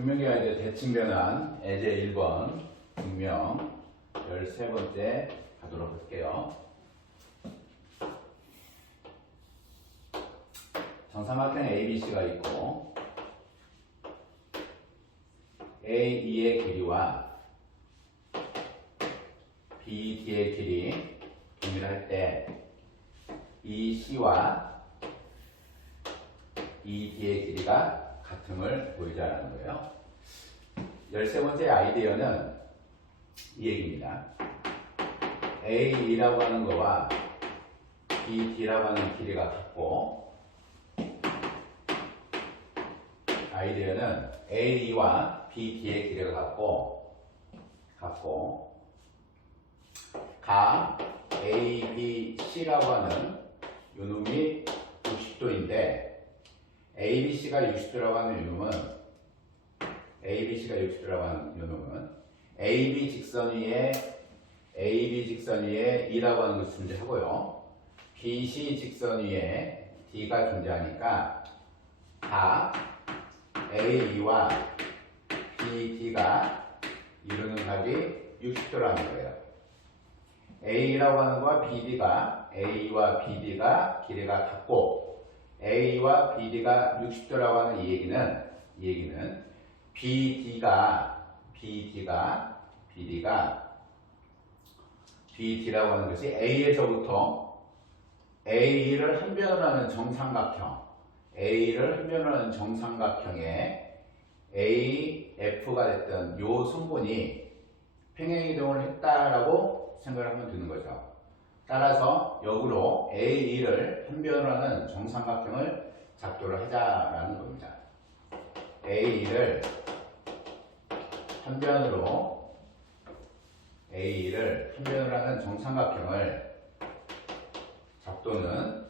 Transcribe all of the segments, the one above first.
평면계가 이제 대칭변환 예제 1번 증명 13번째 가도록 할게요. 정삼각형 ABC가 있고 AE의 길이와 BD의 길이 동일할 때 EC와 ED의 길이가 같음을 보이자라는 거예요. 13번째 아이디어는 이 얘기입니다. AE라고 하는 거와 BD라고 하는 길이가 같고, 아이디어는 AE와 BD의 길이가 같고 가 ABC라고 하는 요놈이 60도인데 ABC가 60도라고 하는 요놈은 AB 직선 위에 E라고 하는 것이 존재하고요. BC 직선 위에 D가 존재하니까 다 AE와 BD가 이루는 각이 60도라는 거예요. A라고 하는 거와 A와 BD가 길이가 같고 A와 BD가 60도라고 하는 이 얘기는 BD라고 하는 것이 A에서부터 A를 한 변으로 하는 정삼각형에 AF가 됐던 요 성분이 평행이동을 했다라고 생각을 하면 되는 거죠. 따라서 역으로 AE를 한 변으로 하는 정삼각형을 작도를 하자라는 겁니다. AE를 한 변으로 하는 정삼각형을 작도는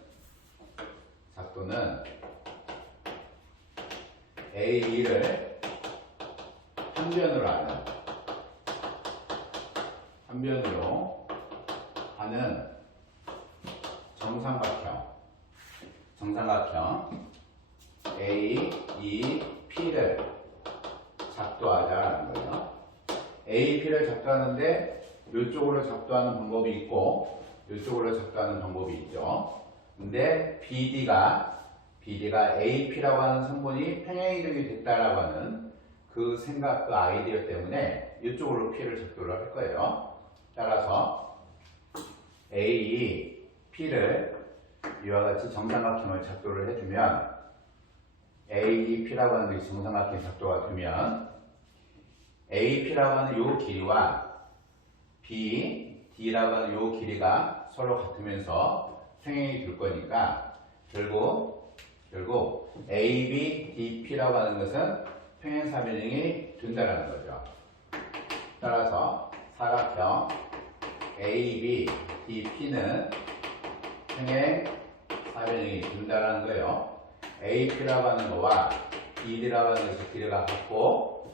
AE를 한 변으로 하는 정삼각형 AEP를 작도하자라는 거예요. AEP를 작도하는데 이쪽으로 작도하는 방법이 있고 이쪽으로 작도하는 방법이 있죠. 근데 BD가 AP라고 하는 성분이 평행이동이 됐다라고 하는 그 아이디어 때문에 이쪽으로 P를 작도를 할 거예요. 따라서 AEP를 이와 같이 정삼각형을 작도를 해주면 AEP라고 하는 것이 정삼각형이 작도가 되면 AP라고 하는 이 길이와 BD라고 하는 이 길이가 서로 같으면서 평행이 될 거니까 결국 ABDP라고 하는 것은 평행사변형이 된다는 거죠. 따라서 사각형 ABDP는 평행사변형이 된다는 거예요. AP라고 하는 거와 BD라고 하는 것이 길이가 같고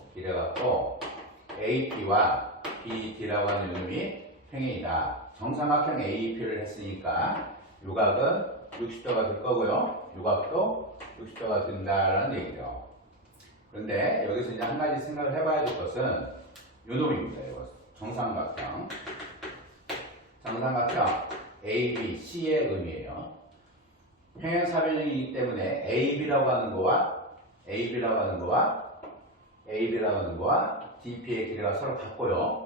AP와 BD라고 하는 이놈이 평행이다. 정삼각형 AEP를 했으니까 요각은 60도가 될 거고요. 요각도 60도가 된다라는 얘기죠. 그런데 여기서 이제 한 가지 생각을 해봐야 될 것은 요놈입니다. 이거 정삼각형 ABC의 의미예요. 평행사변형이기 때문에 AB라고 하는 거와 DP의 길이가 서로 같고요.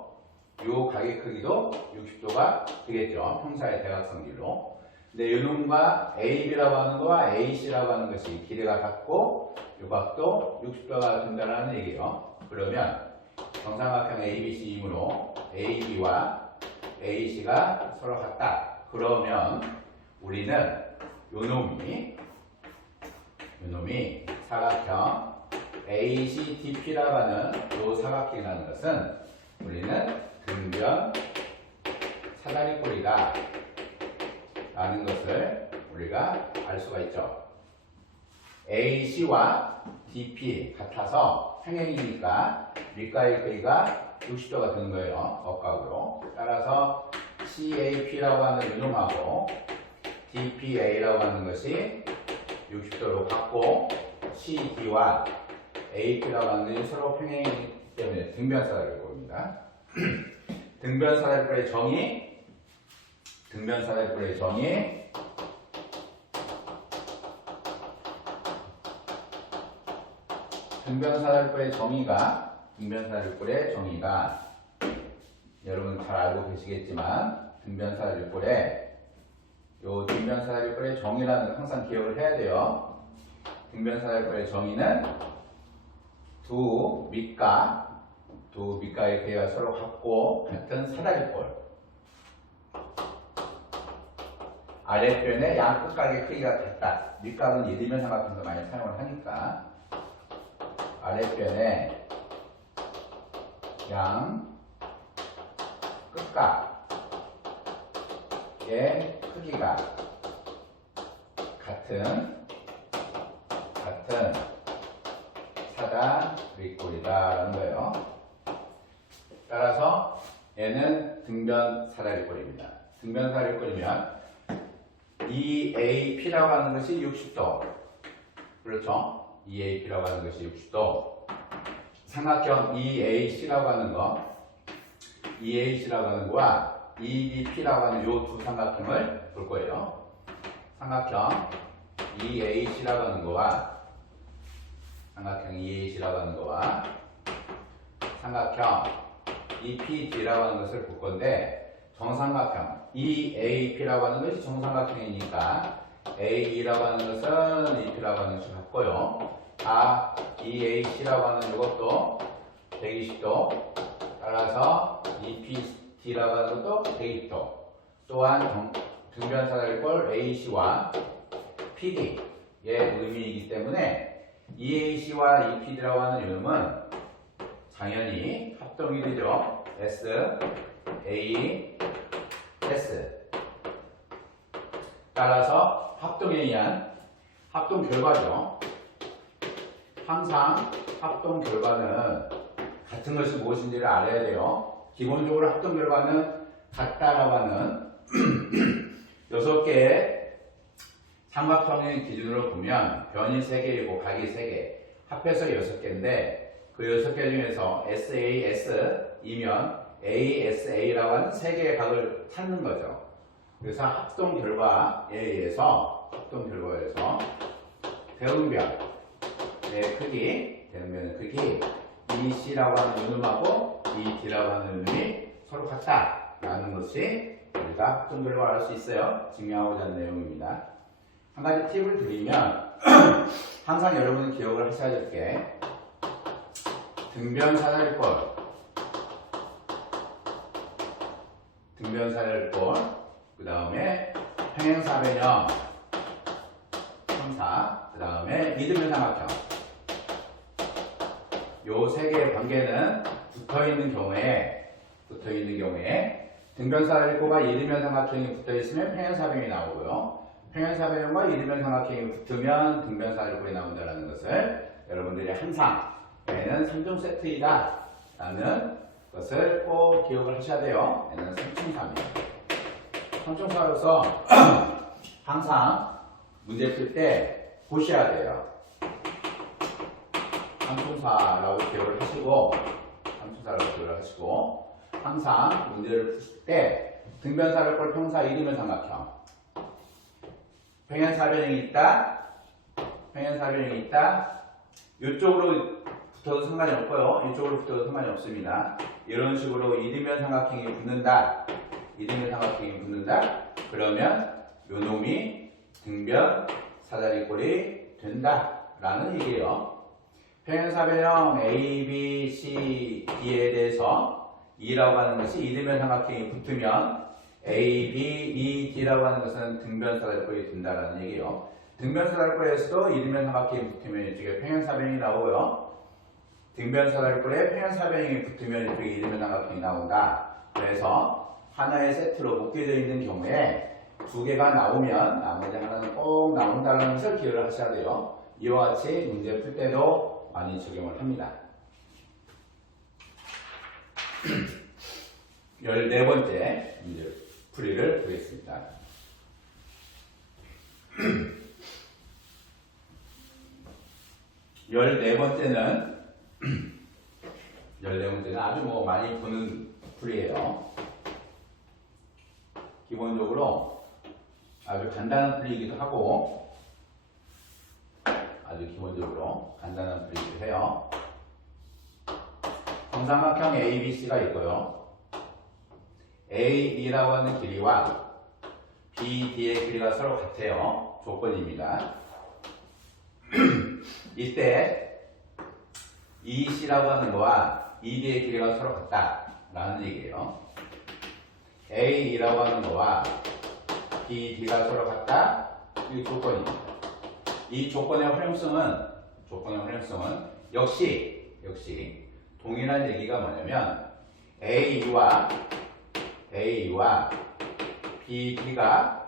요 각의 크기도 60도가 되겠죠. 평사의 대각선 길로. 근데 요놈과 AB라고 하는 거와 AC라고 하는 것이 길이가 같고 요 각도 60도가 된다는 얘기예요. 그러면 정삼각형 ABC이므로 AB와 AC가 서로 같다. 그러면 우리는 요놈이 사각형 ACDP라고 하는 요 사각형이라는 것은 우리는 등변 사다리꼴이다 라는 것을 우리가 알 수가 있죠. AC와 DP 같아서 평행이니까 밑가의 크기가 60도가 되는 거예요. 억각으로. 따라서 CAP라고 하는 요놈하고 DPA라고 하는 것이 60도로 같고 CD와 AP라고 하는 것이 서로 평행이기 때문에 등변사다리꼴입니다. 등변사다리꼴의 정의, 등변사다리꼴의 정의, 등변사다리꼴의 정의가 여러분 잘 알고 계시겠지만 등변사다리꼴의 정의라는 걸 항상 기억을 해야 돼요. 등변사다리꼴의 정의는 두 밑가의 크기가 서로 같은 사다리꼴, 아랫변의 양 끝각의 크기가 같다. 밑각은 이등변 삼각형에서 많이 사용을 하니까 아랫변의 양 끝각의 크기가 같은 사다리꼴이다라는 거예요. 따라서 얘는 등변 사다리꼴입니다. 등변 사다리꼴이면 EAP라고 하는 것이 60도. 그렇죠? EAP라고 하는 것이 60도. 삼각형 EAC라고 하는 거와 EBP라고 하는 이 두 삼각형을 볼 거예요. 삼각형 EAC라고 하는 거와 삼각형 EPD라고 하는 것을 볼 건데, 정삼각형 EAP라고 하는 것이 정삼각형이니까 AE라고 하는 것은 EP라고 하는 것이 같고요. EAC라고 하는 이것도 120도, 따라서 EPD라고 하는 것도 120도. 또한 등변사다리꼴 AC와 PD의 의미이기 때문에 EAC와 EPD라고 하는 이름은 당연히 합동이 되죠. SAS. 따라서 합동에 의한 합동 결과죠. 항상 합동 결과는 같은 것이 무엇인지를 알아야 돼요. 기본적으로 합동 결과는 같다라고 하는 6개의 삼각형의 기준으로 보면 변이 3개이고 각이 3개, 합해서 6개인데 그 6개 중에서 SAS이면 ASA라고 하는 3개의 각을 찾는 거죠. 그래서 합동 결과에 의해서 대응변의 크기, EC라고 하는 이놈하고 ED라고 하는 이놈이 서로 같다라는 것이 우리가 합동 결과를 할 수 있어요. 증명하고자 하는 내용입니다. 한 가지 팁을 드리면 항상 여러분이 기억을 하셔야 될 게 등변 사다리꼴, 그 다음에 평행사변형, 그 다음에 이등변 삼각형. 요 3개의 관계는 붙어있는 경우에 등변 사다리꼴과 이등변 삼각형이 붙어있으면 평행사변이 나오고요. 평행사변형과 이등변 삼각형이 붙으면 등변 사다리꼴이 나온다는 것을 여러분들이 항상 얘는 3종 세트이다 라는 것을 꼭 기억을 하셔야 돼요. 얘는 3총사입니다. 3총사로서 항상 문제 풀 때 보셔야 돼요. 3총사라고 기억을 하시고 항상 문제를 푸실 때 등변사다리꼴, 평사, 이등변 삼각형, 평행사변형이 있다. 이쪽으로 붙어도 상관이 없고요. 이쪽으로 붙어도 상관이 없습니다. 이런 식으로 이등변 삼각형이 붙는다. 그러면 요놈이 등변 사다리꼴이 된다라는 얘기예요. 평행사변형 A, B, C, D에 대해서 E라고 하는 것이 이등변 삼각형이 붙으면 A, B, E, D라고 하는 것은 등변 사다리꼴이 된다라는 얘기예요. 등변 사다리꼴에서도 이등변 삼각형이 붙으면 이쪽에 평행사변이 나오고요. 등변 사다리꼴에 평행사변형이 붙으면 이쪽에 이등변 삼각형이 나온다. 그래서 하나의 세트로 묶여져 있는 경우에 2개가 나오면 나머지 하나는 꼭 나온다는 것을 기억을 하셔야 돼요. 이와 같이 문제 풀 때도 많이 적용을 합니다. 14번째 문제 풀이를 보겠습니다. 이 14번째는 14번째는 아주 뭐 많이 보는 풀이에요. 기본적으로 아주 간단한 풀이이기도 하고 아주 기본적으로 간단한 풀이이기도 해요. 정삼각형 ABC가 있고요. AE라고 하는 길이와 BD의 길이가 서로 같아요. 조건입니다. 이때 EC라고 하는 거와 ED의 길이가 서로 같다라는 얘기예요. AE라고 하는 거와 BD가 서로 같다. 이 조건입니다. 이 조건의 활용성은 역시 동일한 얘기가 뭐냐면 AE와 BD가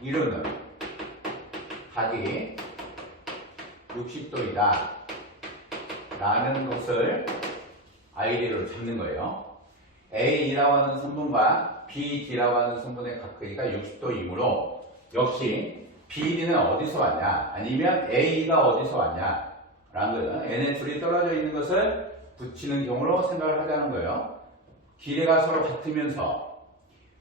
이루는 각이 60도이다 라는 것을 아이디어로 잡는 거예요. A라고 하는 선분과 BD라고 하는 선분의 각 크기가 60도이므로 역시 BD는 어디서 왔냐 아니면 A가 어디서 왔냐 라는 거예요. 얘네 둘이 떨어져 있는 것을 붙이는 경우로 생각을 하자는 거예요. 길이가 서로 같으면서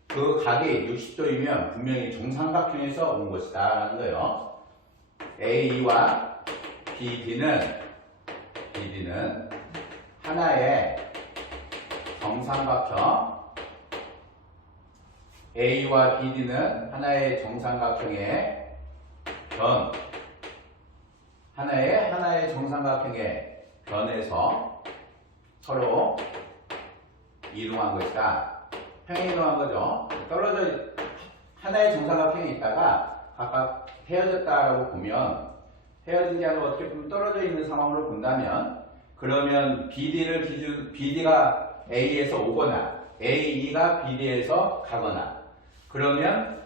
그 각이 60도이면 분명히 정삼각형에서 온 것이다 라는 거예요. A와 BD는 하나의 정삼각형 A와 BD는 하나의 정삼각형의 하나의 정삼각형의 변에서 서로 이동한 것이다. 평행이동한 거죠. 하나의 정삼각형이 있다가 각각 헤어졌다라고 보면 헤어진 게 아니라 어떻게 보면 떨어져 있는 상황으로 본다면 그러면 BD가 A에서 오거나 AE가 BD에서 가거나 그러면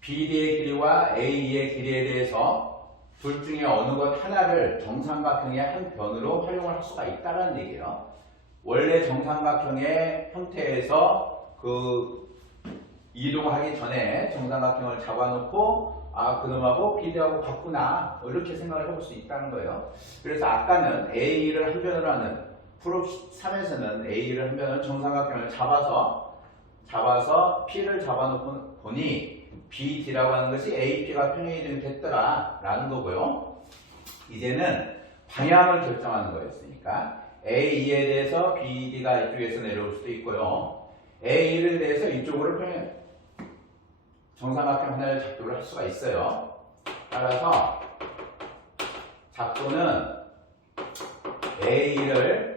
BD의 길이와 AE의 길이에 대해서 둘 중에 어느 것 하나를 정삼각형의 한 변으로 활용을 할 수가 있다는 얘기예요. 원래 정삼각형의 형태에서 그 이동하기 전에 정삼각형을 잡아놓고 그놈하고 BD하고 같구나 이렇게 생각을 해볼 수 있다는 거예요. 그래서 아까는 A를 한 변으로 하는 프로 3에서는 A를 한 변으로 정삼각형을 잡아서 P를 잡아놓고 보니 BD라고 하는 것이 AP가 평행이동이 됐더라 라는 거고요. 이제는 방향을 결정하는 거였으니까 AE에 대해서 BD가 이쪽에서 내려올 수도 있고요. A를 대해서 이쪽으로 정삼각형 하나를 작도를 할 수가 있어요. 따라서 작도는 A를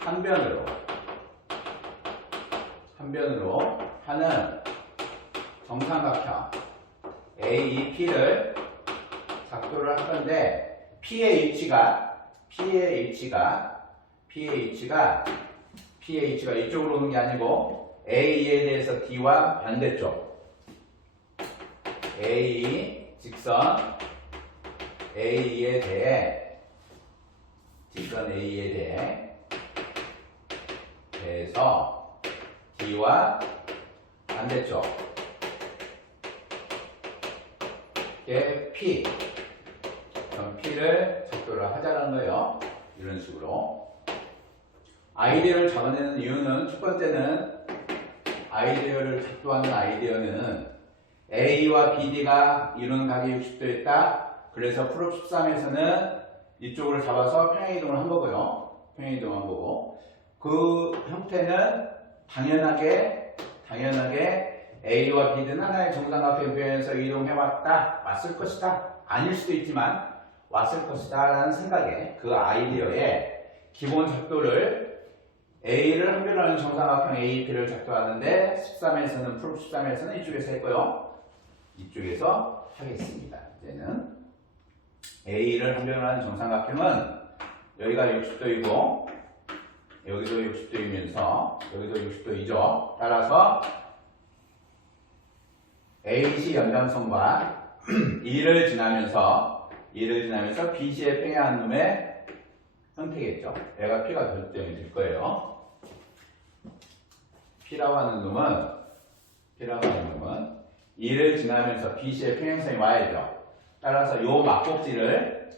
한 변으로 하는 정삼각형 AEP를 작도를 할 건데 P의 위치가 이쪽으로 오는 게 아니고 A에 대해서 D와 반대쪽 A 직선 A에 대해서 D와 반대쪽 P 그럼 P를 작도를 하자는 거예요. 이런 식으로 아이디어를 잡아내는 이유는 첫 번째는 아이디어를 작도하는 아이디어는 A와 BD가 이루는 각이 60도였다. 그래서 프로 13에서는 이쪽을 잡아서 평행이동을 한 거고요. 평행이동한 거고 그 형태는 당연하게 A와 B는 하나의 정삼각형 변에서 이동해왔다. 왔을 것이다. 아닐 수도 있지만 왔을 것이다 라는 생각에 그 아이디어의 기본 작도를 A를 한 변으로 하는 정삼각형 AP를 작도하는데 13에서는 프로 13에서는 이쪽에서 했고요. 이쪽에서 하겠습니다. 이제는 A를 한 변으로 하는 정삼각형은 여기가 60도이고 여기도 60도이면서 여기도 60도이죠. 따라서 AC 연장선과 E를 지나면서 BC에 평행한 놈의 형태겠죠. 얘가 P가 결정이 될 거예요. P라고 하는 놈은 E를 지나면서 BC의 평행선이 와야죠. 따라서 요 막복지각을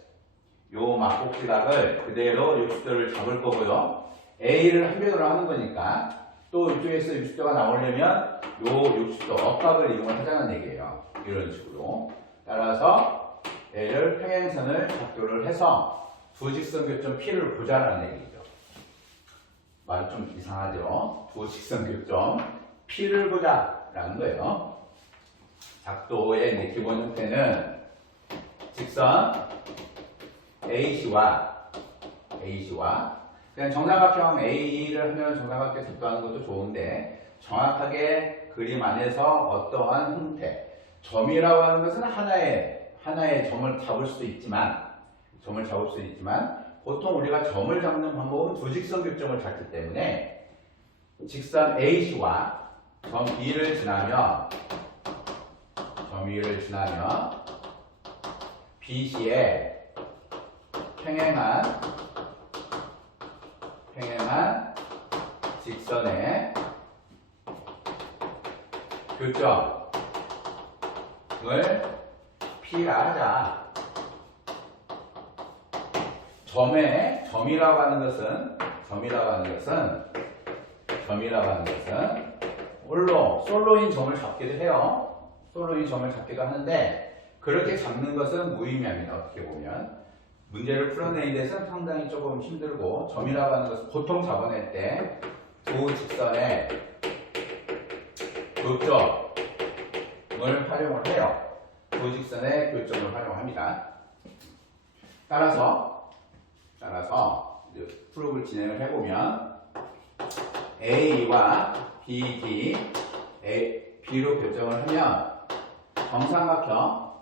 그대로 60도를 잡을 거고요. A를 한 변으로 하는 거니까 또 이쪽에서 60도가 나오려면 요 60도 억각을 이용을 하자는 얘기예요. 이런 식으로. 따라서 A를 평행선을 작도를 해서 두 직선 교점 P를 보자라는 얘기죠. 말 좀 이상하죠? 두 직선 교점 P를 보자라는 거예요. 작도의 이제 기본 형태는 직선 AC와 그냥 정사각형 A를 하면 정사각형 작도하는 것도 좋은데 정확하게 그림 안에서 어떠한 형태 점이라고 하는 것은 하나의 점을 잡을 수도 있지만 보통 우리가 점을 잡는 방법은 두 직선 교점을 잡기 때문에 직선 AC와 점 B를 지나면 BC에 평행한 직선의 교점을 P라 하자. 점이라고 하는 것은 솔로인 점을 잡기도 해요. 솔로인 점을 잡기도 하는데 그렇게 잡는 것은 무의미합니다. 어떻게 보면 문제를 풀어내는 데서는 상당히 조금 힘들고 점이라고 하는 것은 보통 잡아낼 때 두 직선의 교점을 활용을 해요. 두 직선의 교점을 활용합니다. 따라서 이제 프로그램을 진행을 해보면 A와 BD, B로 교점을 하면 정삼각형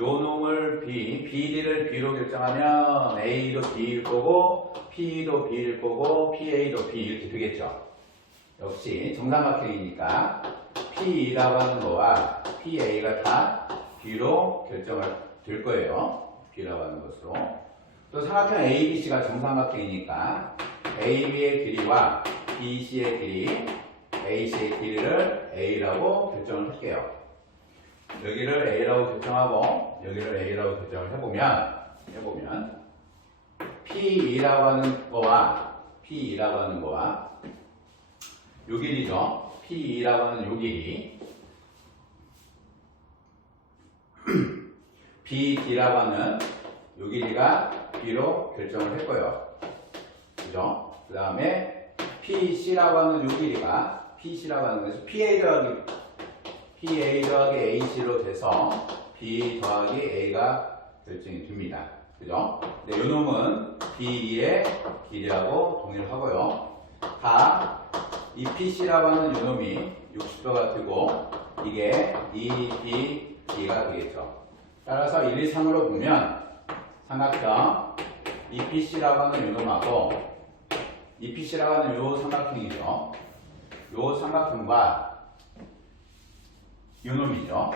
요 놈을 BD를 B로 결정하면 A도 B일 거고 P도 B일 거고 PA도 B 이렇게 되겠죠. 역시 정삼각형이니까 P라고 하는 거와 PA가 다 B로 결정을 될 거예요. B라고 하는 것으로. 또 삼각형 ABC가 정삼각형이니까 AB의 길이와 BC의 길이, AC의 길이를 A라고 결정을 할게요. 여기를 A라고 결정하고 여기를 A라고 결정을 해보면 P2라고 하는 거와 요 길이죠. P2라고 하는 요 길이 BD라고 하는 요 길이가 B로 결정을 했고요. 그죠? 그 다음에 PC라고 하는 요 길이가 PC라고 하는 것은 PA 더하기 AC로 돼서 B 더하기 A가 결정이 됩니다. 그죠? 네, 요 놈은 BE의 길이하고 동일하고요. 이 PC라고 하는 요 놈이 60도가 되고 이게 EBD가 되겠죠. 따라서 1, 2, 3으로 보면 삼각형 EPC라고 하는 요 놈하고 EPC라고 하는 요 삼각형이죠. 요 삼각형과 요 놈이죠.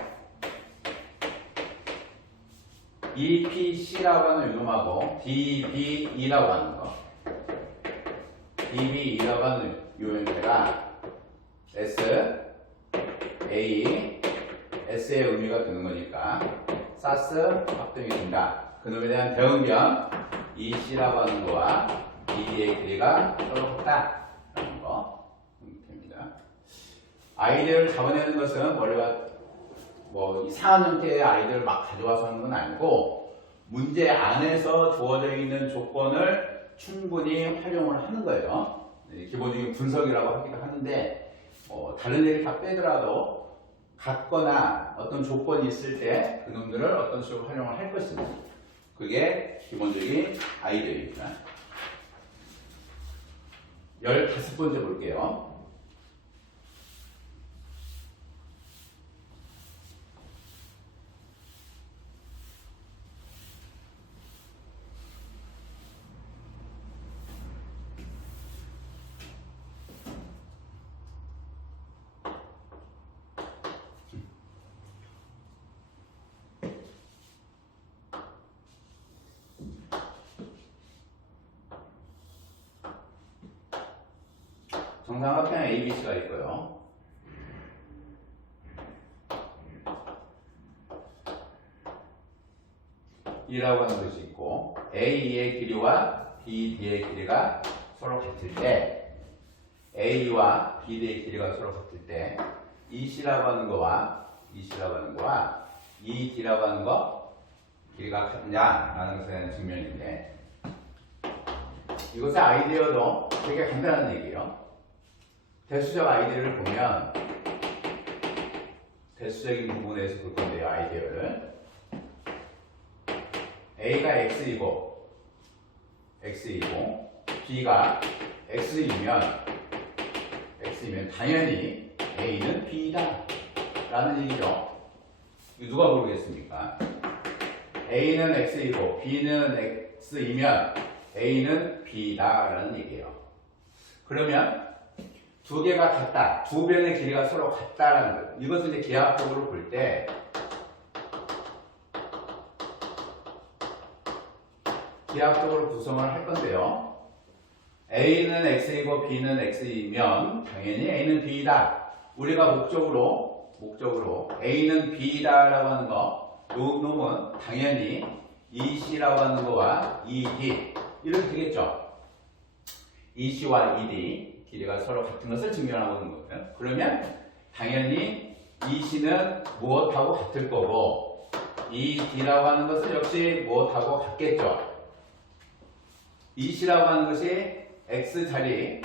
EPC라고 하는 요 놈하고 DBE라고 하는 거. DBE라고 하는 요 형태가 SA의 의미가 되는 거니까 사스 합동이 된다. 그 놈에 대한 대응변 EC라고 하는 거와 ED의 길이가 똑같다. 라는 거 됩니다. 아이디어를 잡아내는 것은 원래가 뭐 이상한 형태의 아이디어를 막 가져와서 하는 건 아니고 문제 안에서 주어져 있는 조건을 충분히 활용을 하는 거예요. 기본적인 분석이라고 하기도 하는데 다른 얘기를 다 빼더라도 같거나 어떤 조건이 있을 때 그놈들을 어떤 식으로 활용을 할 것인지 그게 기본적인 아이디어입니다. 15번째 볼게요. 정삼각형 ABC가 있고요. B라고 하는 것이 있고 A의 길이와 BD의 길이가 서로 같을 때 A와 BD의 길이가 서로 같을 때 EC라고 하는 거와 EC라고 하는 거와 ED라고 하는 거 길이가 같냐라는 것에 대한 증명인데 이것의 아이디어도 되게 간단한 얘기예요. 대수적 아이디어를 보면 대수적인 부분에서 볼 건데요. 아이디어를 A가 X이고 B가 X이면 당연히 A는 B다 라는 얘기죠. 이거 누가 모르겠습니까? A는 X이고 B는 X이면 A는 B다 라는 얘기예요. 그러면 두 개가 같다. 두 변의 길이가 서로 같다라는 거예요. 이것은 이제 기하학적으로 볼 때 기하학적으로 구성을 할 건데요. A는 X이고 B는 X이면 당연히 A는 B다. 우리가 목적으로 A는 B다라고 하는 거, 요 놈은 당연히 EC라고 하는 거와 ED 이렇게 되겠죠. EC와 ED 길이가 서로 같은 것을 증명하고 있는 거예요. 그러면 당연히 EC는 무엇하고 같을 거고 ED라고 하는 것은 역시 무엇하고 같겠죠. EC라고 하는 것이 X자리,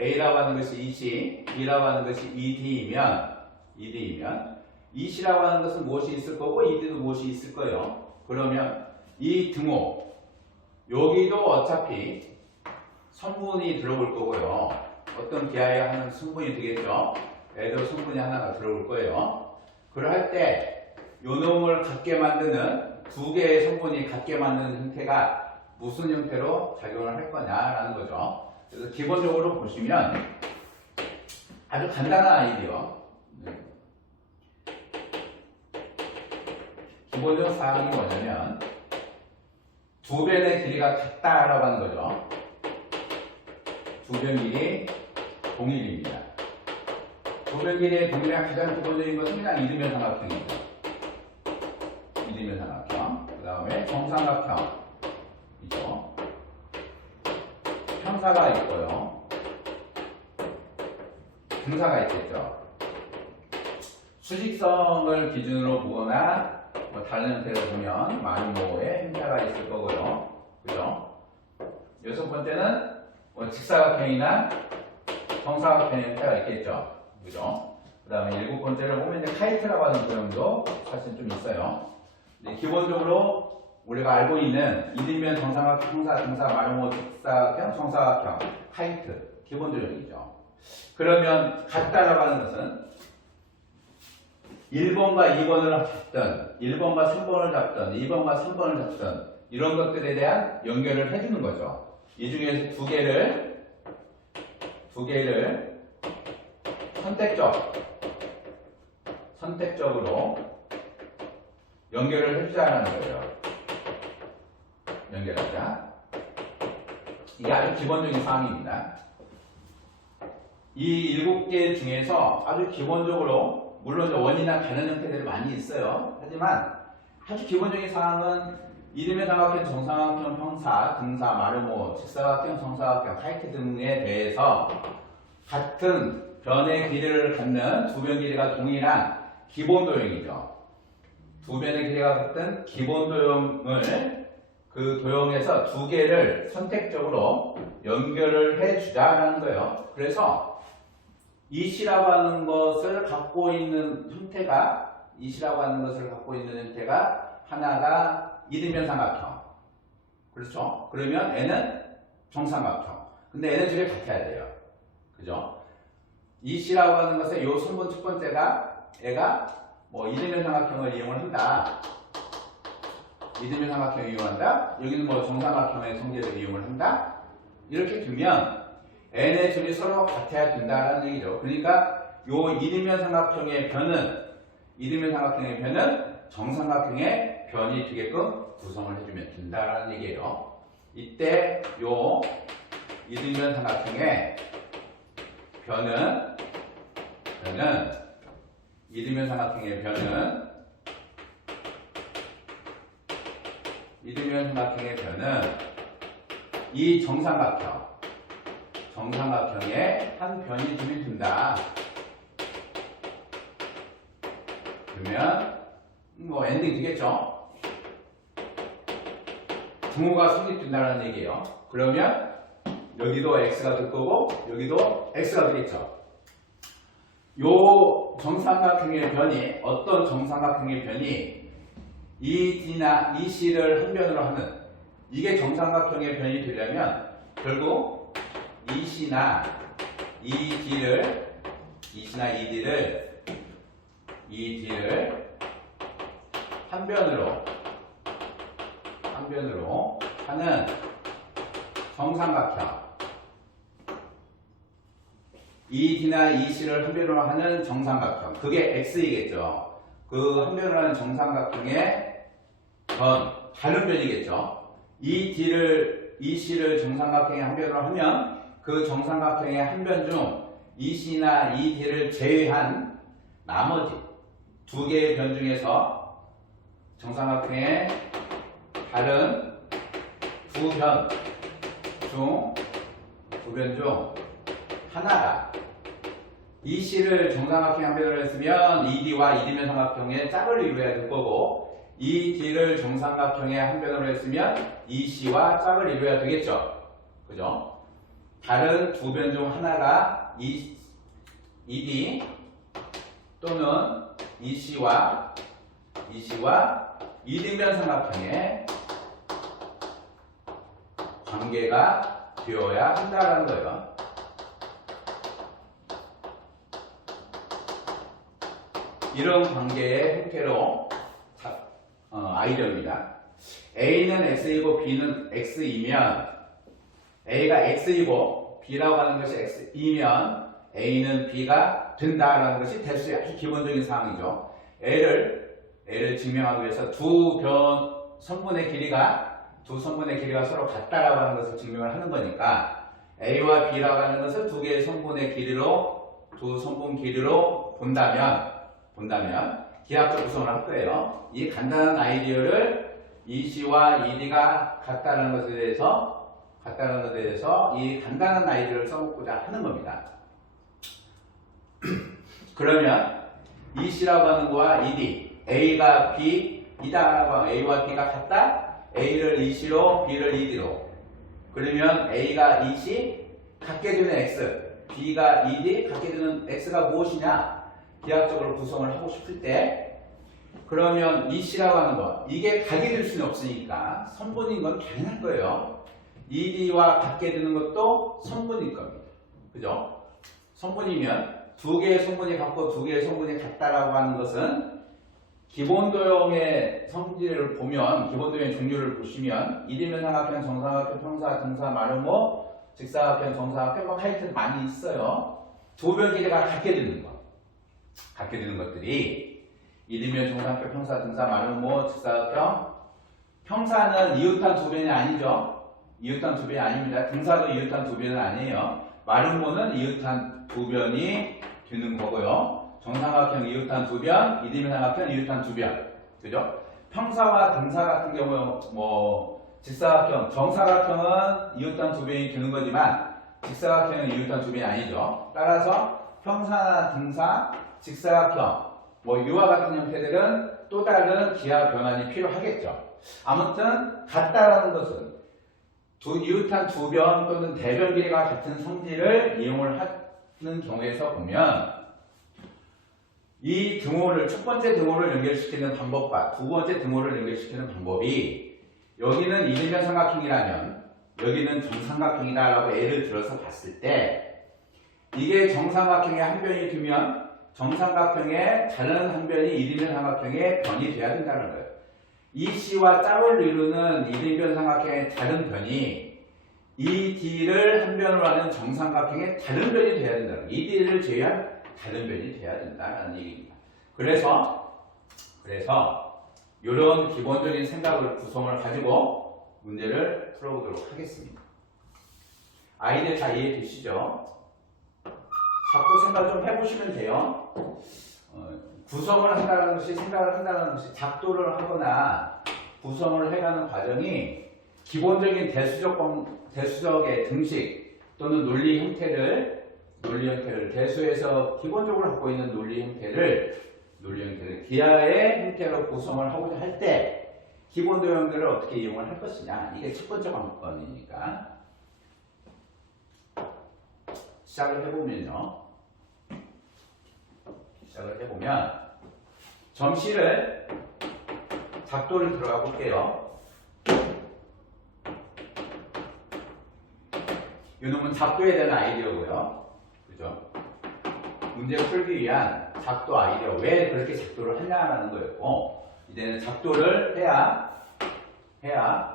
A라고 하는 것이 EC, B라고 하는 것이 ED이면 EC라고 하는 것은 무엇이 있을 거고 ED도 무엇이 있을 거예요. 그러면 이 등호 여기도 어차피 성분이 들어올 거고요. 어떤 기하에 하는 성분이 되겠죠. 얘도 성분이 하나가 들어올 거예요. 그럴 때 요놈을 같게 만드는 두 개의 성분이 같게 만드는 형태가 무슨 형태로 작용을 할 거냐라는 거죠. 그래서 기본적으로 보시면 아주 간단한 아이디어. 기본적 사항이 뭐냐면 두 변의 길이가 같다라고 하는 거죠. 두 변 길이 동일입니다. 두 변 길이의 동일한 가장 기본적인 것은 그냥 이등변 삼각형입니다. 이등변 삼각형. 그 다음에 정삼각형. 이죠. 평사가 있고요. 등사가 있겠죠. 수직성을 기준으로 보거나 뭐 다른 형태를 보면 마름모의 행사가 있을 거고요. 그죠? 여섯 번째는 뭐 직사각형이나 정사각형의 형태가 있겠죠. 그죠? 그 다음에 일곱 번째를 보면 이제 카이트라고 하는 도형도 사실 좀 있어요. 근데 기본적으로 우리가 알고 있는 이등변 정사각형, 평사, 등사, 마름모, 직사각형, 정사각형, 카이트 기본 도형이죠. 그러면 같다라고 하는 것은 1번과 2번을 잡든 1번과 3번을 잡든 2번과 3번을 잡든 이런 것들에 대한 연결을 해주는 거죠. 이 중에서 두 개를 선택적으로 연결을 해주자는 거예요. 연결하자. 이게 아주 기본적인 사항입니다. 이 7개 중에서 아주 기본적으로 물론 원이나 다른 형태들이 많이 있어요. 하지만 아주 기본적인 사항은 이등변 삼각형, 정삼각형, 평사, 등사, 마름모, 직사각형, 정사각형, 카이트 등에 대해서 같은 변의 길이를 갖는 두 변 길이가 동일한 기본 도형이죠. 두 변의 길이가 같은 기본 도형을 그 도형에서 두 개를 선택적으로 연결을 해주자라는 거예요. 그래서 EC라고 하는 것을 갖고 있는 형태가 하나가 이등변 삼각형. 그렇죠? 그러면 N은 정삼각형. 근데 N은 두 개 같아야 돼요. 그죠? EC라고 하는 것의 요 성분 첫 번째가 얘가 뭐 이등변 삼각형을 이용을 한다. 이등변 삼각형을 이용한다. 여기는 뭐 정삼각형의 성질을 이용을 한다. 이렇게 두면 n의 줄이 서로 같아야 된다는 얘기죠. 그러니까 요 이등변 삼각형의 변은 정삼각형의 변이 되게끔 구성을 해주면 된다라는 얘기예요. 이때 요 이등변 삼각형의 변은 이등변 삼각형의 변은 이등변 삼각형의 변은 이 정삼각형의 한 변이 되면 된다. 그러면 뭐 엔딩 되겠죠? 등호가 성립된다는 얘기예요. 그러면 여기도 x가 될 거고 여기도 x가 되겠죠. 요 정삼각형의 변이 어떤 정삼각형의 변이 이 d나 이 c를 한 변으로 하는 이게 정삼각형의 변이 되려면 결국 이 c나 이 d를 한 변으로 하는 정삼각형 이 d나 이 c를 한 변으로 하는 정삼각형 그게 x이겠죠. 그 한 변으로 하는 정삼각형의 다른 변이겠죠. 이 c를 정삼각형의 한 변으로 하면 그 정삼각형의 한 변 중 이 c나 이 d를 제외한 나머지 두 개의 변 중에서 정삼각형의 다른 두 변 중 하나가 이 c를 정삼각형 한 변으로 했으면 이 d와 이 d면 삼각형의 짝을 이루어야 될 거고 이 d를 정삼각형의 한 변으로 했으면 이 c와 짝을 이루어야 되겠죠. 그죠? 다른 두 변 중 하나가 이 d 또는 이 c와 이 d면 삼각형의 관계가 되어야 한다는 거예요. 이런 관계의 형태로 아이디어입니다. A는 X이고 B는 X이면 A가 X이고 B라고 하는 것이 X이면 A는 B가 된다라는 것이 대수의 아주 기본적인 사항이죠. A를 증명하기 위해서 두 성분의 길이가 서로 같다라고 하는 것을 증명을 하는 거니까 A와 B라고 하는 것을 두 개의 성분의 길이로 두 성분 길이로 본다면 기하학적 구성을 할 거예요. 이 간단한 아이디어를 EC와 ED가 같다는 것에 대해서 이 간단한 아이디어를 써먹고자 하는 겁니다. 그러면 EC라고 하는 거와 ED, A가 B이다라고 하면 A와 B가 같다? A를 EC로, B를 ED로. 그러면 A가 EC, 같게 되는 X, B가 ED, 같게 되는 X가 무엇이냐? 기하학적으로 구성을 하고 싶을 때 그러면 이 C라고 하는 거 이게 각이 될 수는 없으니까 선분인 건 당연할 거예요. ED와 같게 되는 것도 선분일 겁니다. 그죠? 선분이면 두 개의 성분이 같고 두 개의 성분이 같다라고 하는 것은 기본도형의 성질을 보면 기본도형의 종류를 보시면 이등변 삼각형, 정삼각형, 평사, 등사, 마름모, 직사각형, 정사각형 뭐 하여튼 많이 있어요. 두 변 길이가 같게 되는 것들이 이등변, 정삼각형, 평사, 등사, 마름모, 직사각형 평사는 이웃한 두 변이 아니죠. 이웃한 두 변이 아닙니다. 등사도 이웃한 두 변은 아니에요. 마름모는 이웃한 두 변이 되는 거고요. 정삼각형 이웃한 두 변, 이등변 삼각형 이웃한 두 변. 그죠? 평사와 등사 같은 경우 직사각형, 정사각형은 이웃한 두 변이 되는 거지만 직사각형은 이웃한 두 변이 아니죠. 따라서 평사나 등사, 직사각형 이와 같은 형태들은 또 다른 기하 변환이 필요하겠죠. 아무튼 같다라는 것은 이웃한 두 변 또는 대변 길이가 같은 성질을 이용을 하는 경우에서 보면 이 등호를 첫 번째 등호를 연결시키는 방법과 두 번째 등호를 연결시키는 방법이 여기는 이등변 삼각형이라면 여기는 정삼각형이다라고 예를 들어서 봤을 때 이게 정삼각형의 한 변이 되면 정삼각형의 다른 한 변이 이등변 삼각형의 변이 돼야 된다는 거예요. 이 C와 짝을 이루는 이등변 삼각형의 다른 변이 이 D를 한 변으로 하는 정삼각형의 다른 변이 돼야 된다는 거예요. 이 D를 제외한 다른 변이 돼야 된다는 얘기입니다. 그래서 이런 기본적인 생각을 구성을 가지고 문제를 풀어보도록 하겠습니다. 아이들 다 이해되시죠? 자꾸 생각 좀 해보시면 돼요. 구성을 한다는 것이 생각을 한다는 것이 작도를 하거나 구성을 해가는 과정이 기본적인 대수적의 등식 또는 논리 형태를 대수에서 기본적으로 갖고 있는 논리 형태를 기하의 형태로 구성을 하고자 할 때 기본 도형들을 어떻게 이용을 할 것이냐, 이게 첫 번째 관건이니까. 시작을 해보면 점 C를 작도를 들어가 볼게요. 이놈은 작도에 대한 아이디어고요. 그죠? 문제 풀기 위한 작도 아이디어. 왜 그렇게 작도를 하냐라는 거였고, 이제는 작도를 해야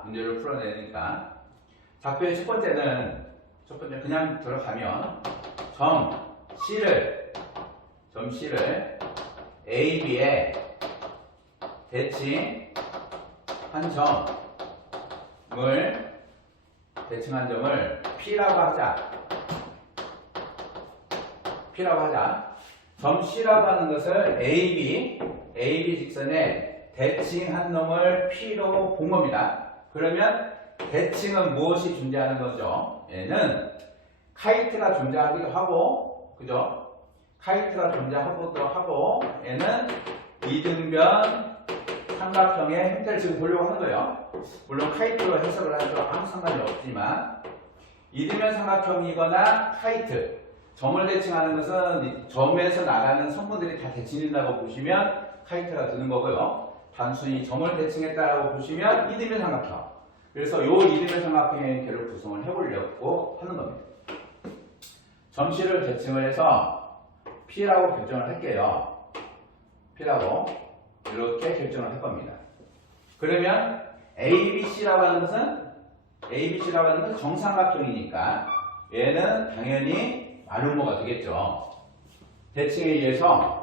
문제를 풀어내니까. 작도의 첫 번째 그냥 들어가면 점 C를 A, B에 대칭한 점을 P라고 하자. 점 C라고 하는 것을 AB 직선에 대칭한 놈을 P로 본 겁니다. 그러면 대칭은 무엇이 존재하는 거죠? 얘는 카이트가 존재하기도 하고, 그죠? 카이트가 존재하기도 하고, 얘는 이등변 삼각형의 형태를 지금 보려고 하는 거예요. 물론 카이트로 해석을 하죠. 아무 상관이 없지만, 이등변 삼각형이거나 카이트, 점을 대칭하는 것은 점에서 나가는 성분들이 다 대칭된다고 보시면 카이트가 되는 거고요. 단순히 점을 대칭했다라고 보시면 이등변 삼각형. 그래서 이 이등변 삼각형의 형태를 구성을 해보려고 하는 겁니다. 점 C를 대칭을 해서 P라고 결정을 할게요. P라고 이렇게 결정을 할 겁니다. 그러면 ABC라고 하는 것은 정삼각형이니까 얘는 당연히 마름모가 되겠죠. 대칭에 의해서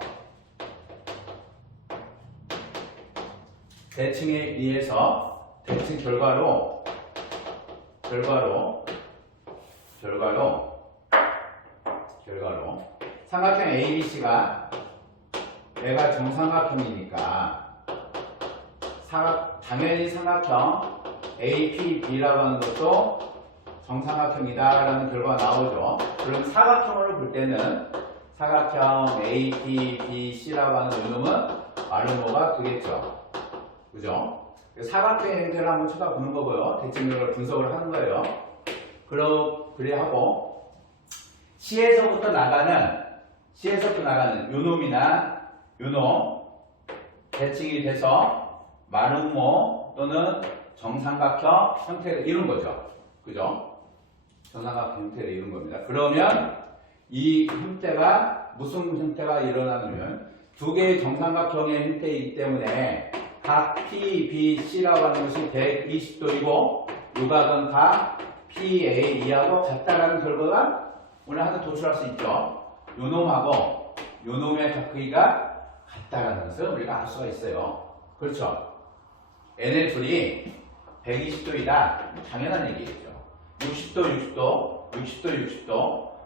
대칭 결과로 삼각형 ABC가 얘가 정삼각형이니까 당연히 삼각형 APB라고 하는 것도 정삼각형이다라는 결과가 나오죠. 그럼 사각형으로 볼 때는 사각형 APBC라고 하는 이놈은 마름모가 되겠죠. 그죠? 사각형의 형태를 한번 쳐다보는 거고요. 대칭을 분석을 하는 거예요. 그래 하고 C에서부터 나가는 요놈이나 요놈 대칭이 돼서 마름모 또는 정삼각형 형태를 이룬 거죠. 그죠? 정삼각형 형태를 이룬 겁니다. 그러면 이 형태가 무슨 형태가 일어나냐면 두 개의 정삼각형의 형태이기 때문에 각 P, B, C라고 하는 것이 120도이고 요각은 각 P, A, E하고 같다라는 결과가 오늘 하나 도출할 수 있죠. 요놈하고 요놈의 각 크기가 같다라는 것을 우리가 알 수가 있어요. 그렇죠? 얘네 둘이 120도이다. 당연한 얘기겠죠.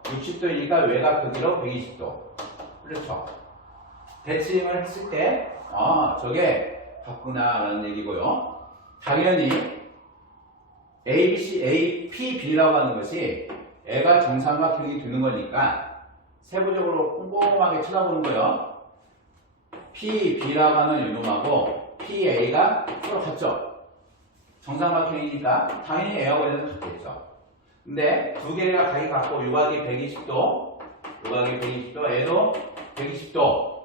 60도이니까 외곽 크기로 120도. 그렇죠? 대칭을 했을 때 저게 같구나라는 얘기고요. 당연히 APB라고 하는 것이 애가 정삼각형이 되는 거니까 세부적으로 꼼꼼하게 쳐다보는 거예요. PB라고 하는 이놈하고 PA가 서로 같죠. 정삼각형이니까 당연히 A하고 A는 같겠죠. 근데 두 개가 각이 같고 요각이 120도, A도 120도.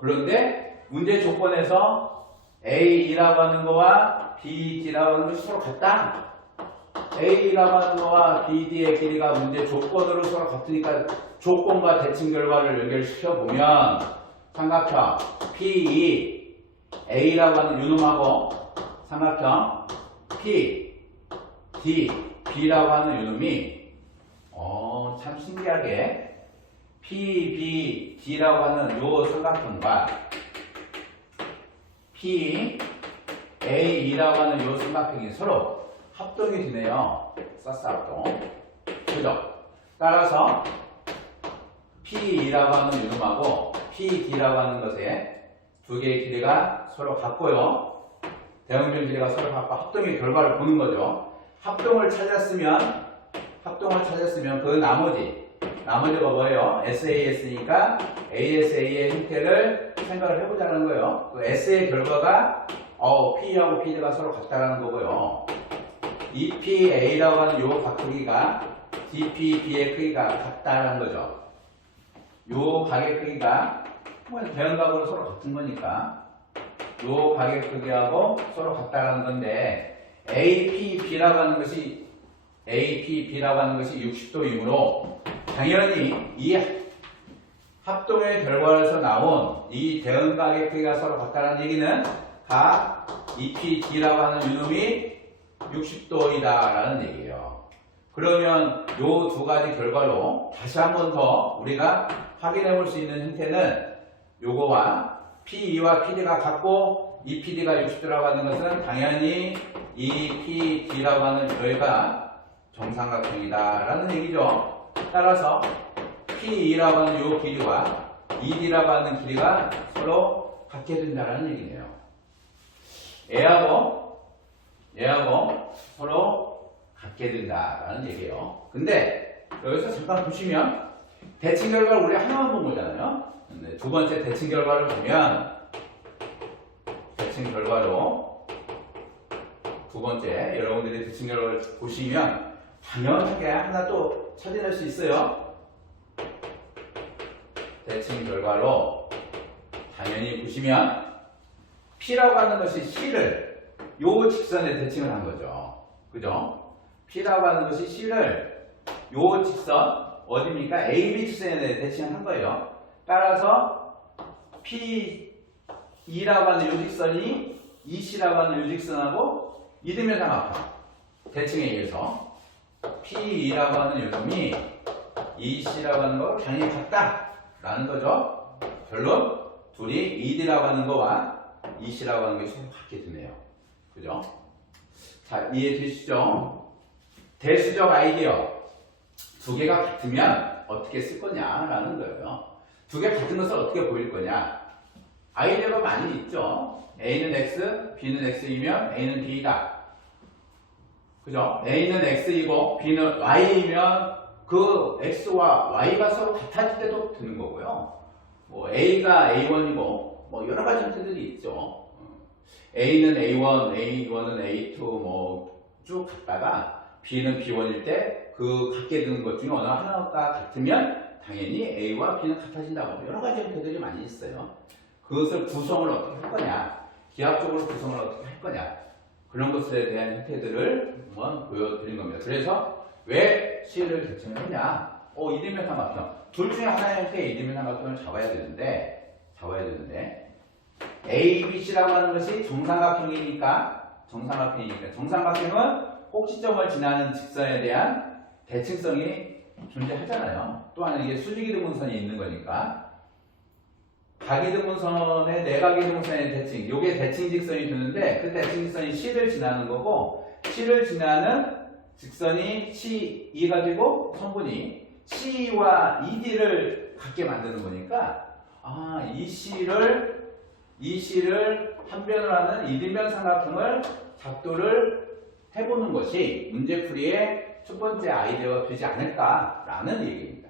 그런데 문제 조건에서 A라고 하는 거와 BD라고 하는 것이 서로 같다. A라고 하는 거와 BD의 길이가 문제 조건으로 서로 같으니까 조건과 대칭 결과를 연결시켜 보면 삼각형 PE A라고 하는 요놈하고 삼각형 PDB라고 하는 요놈이 참 신기하게 PBD라고 하는 요 삼각형과 PAE라고 하는 요 삼각형이 서로 합동이 되네요. 쌍쌍합동. 그죠? 따라서 PE라고 하는 요놈하고 PD라고 하는 것에 두 개의 길이가 서로 같고요. 대응변 길이가 서로 같고 합동의 결과를 보는 거죠. 합동을 찾았으면 그 나머지가 뭐예요? SAS니까 ASA의 형태를 생각을 해보자는 거예요. 그 S의 결과가 P하고 PD가 서로 같다라는 거고요. EPA라고 하는 요 각 크기가 DPB의 크기가 같다라는 거죠. 요 각의 크기가 대응각으로 서로 같은 거니까 요 각의 크기하고 서로 같다라는 건데 APB라고 하는 것이 60도이므로 당연히 이 합동의 결과에서 나온 이 대응각의 크기가 서로 같다는 얘기는 각 EPD라고 하는 유놈이 60도이다라는 얘기예요. 그러면 요 두 가지 결과로 다시 한 번 더 우리가 확인해 볼 수 있는 형태는 요거와 PE와 PD가 같고 EPD가 60도라고 하는 것은 당연히 EPD라고 하는 저희가 정삼각형이다라는 얘기죠. 따라서 PE라고 하는 요 길이와 ED라고 하는 길이가 서로 같게 된다는 얘기네요. 얘하고 서로 같게 된다라는 얘기예요. 근데 여기서 잠깐 보시면 대칭 결과를 우리 하나만 본 거잖아요. 두 번째 대칭 결과를 보면 두 번째 여러분들이 대칭 결과를 보시면 당연하게 하나 또 찾아낼 수 있어요. 대칭 결과로 당연히 보시면 P라고 하는 것이 C를 요 직선에 대칭을 한 거죠. 그죠? P라고 하는 것이 C를 요 직선 어디입니까? AB 직선에 대칭을 한 거예요. 따라서 P2라고 하는 요 직선이 EC라고 하는 요 직선하고 이등변 삼각형 대칭에 의해서 P2라고 하는 요 놈이 EC라고 하는 거로 당연히 같다라는 거죠. 결론 둘이 ED라고 하는 거와 EC라고 하는 것이 서로 같게 되네요. 그죠? 자, 이해되시죠? 대수적 아이디어 두 개가 같으면 어떻게 쓸 거냐라는 거예요. 두 개 같은 것을 어떻게 보일 거냐? 아이디어가 많이 있죠. A는 X, B는 X이면 A는 B이다. 그죠? A는 X이고 B는 Y이면 그 X와 Y가 서로 같아질 때도 되는 거고요. 뭐 A가 A1이고 뭐 여러 가지 형태들이 있죠. A는 A1, A1은 A2 뭐 쭉 갔다가 B는 B1일 때 그 같게 되는 것 중에 어느 하나가 같으면 당연히 A와 B는 같아진다고 여러 가지 형태들이 많이 있어요. 그것을 구성을 어떻게 할 거냐, 기하학적으로 구성을 어떻게 할 거냐, 그런 것에 대한 형태들을 한번 보여드린 겁니다. 그래서 왜 C를 대칭을 했냐? 이등변 삼각형 둘 중에 하나의 형태의 이등변 삼각형을 잡아야 되는데 A, B, C라고 하는 것이 정삼각형이니까 정삼각형은 꼭지점을 지나는 직선에 대한 대칭성이 존재하잖아요. 또한 이게 수직이등분선이 있는 거니까 각이등분선의 내각이등분선의 대칭, 요게 대칭 직선이 되는데 그 대칭 직선이 C를 지나는 거고 C를 지나는 직선이 C2 가지고 성분이 C와 ED를 같게 만드는 거니까 이 C를 한 변을 하는 이등변 삼각형을 작도를 해보는 것이 문제풀이의 첫 번째 아이디어가 되지 않을까라는 얘기입니다.